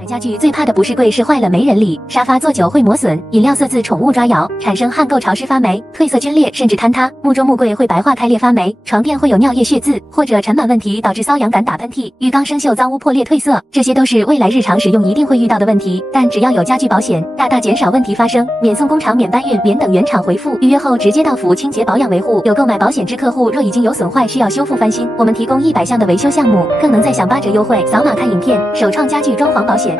买家具最怕的不是贵，是坏了没人理。沙发坐久会磨损，饮料色渍宠物抓咬，产生汗垢潮湿发霉，褪色皲裂甚至坍塌。木桌木柜会白化开裂发霉，床垫会有尿液血渍或者尘螨问题导致瘙痒感打喷嚏，浴缸生锈脏污破裂褪色，这些都是未来日常使用一定会遇到的问题。但只要有家具保险，大大减少问题发生，免送工厂、免搬运、免等原厂回复，预约后直接到府清洁保养维护。有购买保险之客户，若已经有损坏需要修复翻新，我们提供100项的维修项目，更能再享8折优惠。扫码看影片，首创家具装潢保险。